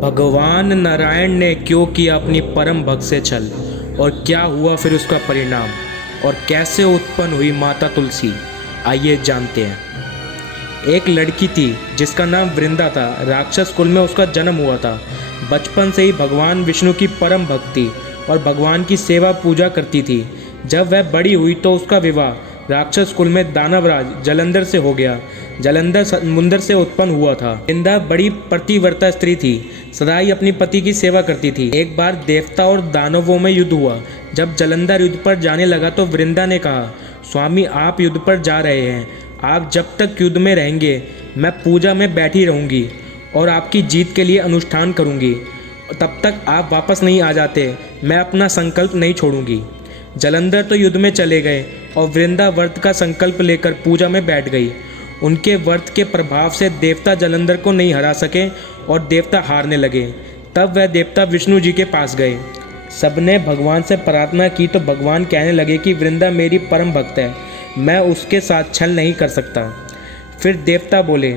भगवान नारायण ने क्यों किया अपनी परम भक्त से छल, और क्या हुआ फिर उसका परिणाम, और कैसे उत्पन्न हुई माता तुलसी, आइए जानते हैं। एक लड़की थी जिसका नाम वृंदा था। राक्षस कुल में उसका जन्म हुआ था। बचपन से ही भगवान विष्णु की परम भक्त थी और भगवान की सेवा पूजा करती थी। जब वह बड़ी हुई तो उसका विवाह राक्षस कुल में दानवराज जलंधर से हो गया। जलंधर समुंदर से उत्पन्न हुआ था। वृंदा बड़ी पतिव्रता स्त्री थी, सदा ही अपनी पति की सेवा करती थी। एक बार देवता और दानवों में युद्ध हुआ। जब जलंधर युद्ध पर जाने लगा तो वृंदा ने कहा, स्वामी आप युद्ध पर जा रहे हैं, आप जब तक युद्ध में रहेंगे मैं पूजा में बैठी रहूंगी और आपकी जीत के लिए अनुष्ठान करूंगी। तब तक आप वापस नहीं आ जाते मैं अपना संकल्प नहीं छोड़ूंगी। जलंधर तो युद्ध में चले गए और वृंदा व्रत का संकल्प लेकर पूजा में बैठ गई। उनके व्रत के प्रभाव से देवता जलंधर को नहीं हरा सके और देवता हारने लगे। तब वह देवता विष्णु जी के पास गए। सबने भगवान से प्रार्थना की तो भगवान कहने लगे कि वृंदा मेरी परम भक्त है, मैं उसके साथ छल नहीं कर सकता। फिर देवता बोले,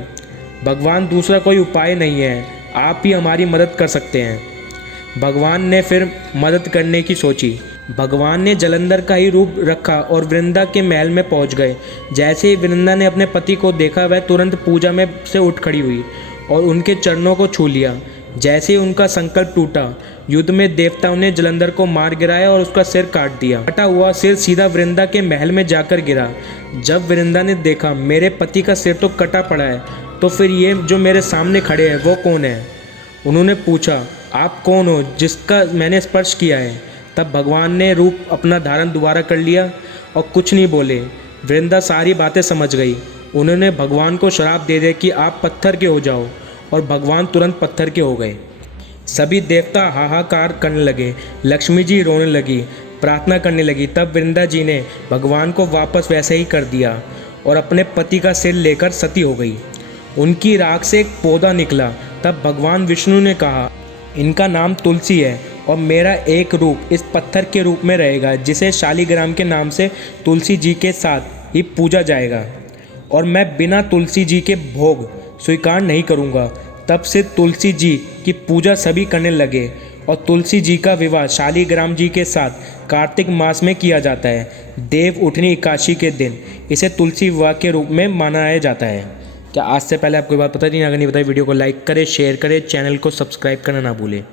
भगवान दूसरा कोई उपाय नहीं है, आप ही हमारी मदद कर सकते हैं। भगवान ने फिर मदद करने की सोची। भगवान ने जलंधर का ही रूप रखा और वृंदा के महल में पहुंच गए। जैसे ही वृंदा ने अपने पति को देखा वह तुरंत पूजा में से उठ खड़ी हुई और उनके चरणों को छू लिया। जैसे ही उनका संकल्प टूटा, युद्ध में देवताओं ने जलंधर को मार गिराया और उसका सिर काट दिया। कटा हुआ सिर सीधा वृंदा के महल में जाकर गिरा। जब वृंदा ने देखा मेरे पति का सिर तो कटा पड़ा है, तो फिर ये जो मेरे सामने खड़े हैं वो कौन है? उन्होंने पूछा, आप कौन हो जिसका मैंने स्पर्श किया है? तब भगवान ने रूप अपना धारण दोबारा कर लिया और कुछ नहीं बोले। वृंदा सारी बातें समझ गई। उन्होंने भगवान को श्राप दे दिया कि आप पत्थर के हो जाओ, और भगवान तुरंत पत्थर के हो गए। सभी देवता हाहाकार करने लगे। लक्ष्मी जी रोने लगी, प्रार्थना करने लगी। तब वृंदा जी ने भगवान को वापस वैसे ही कर दिया और अपने पति का सिर लेकर सती हो गई। उनकी राख से एक पौधा निकला। तब भगवान विष्णु ने कहा, इनका नाम तुलसी है और मेरा एक रूप इस पत्थर के रूप में रहेगा, जिसे शालिग्राम के नाम से तुलसी जी के साथ ही पूजा जाएगा, और मैं बिना तुलसी जी के भोग स्वीकार नहीं करूँगा। तब से तुलसी जी की पूजा सभी करने लगे और तुलसी जी का विवाह शालिग्राम जी के साथ कार्तिक मास में किया जाता है। देव उठनी एकादशी के दिन इसे तुलसी विवाह के रूप में मनाया जाता है। क्या आज से पहले आपको बात पता थी? अगर नहीं बताई वीडियो को लाइक करें, शेयर करें, चैनल को सब्सक्राइब करना ना भूलें।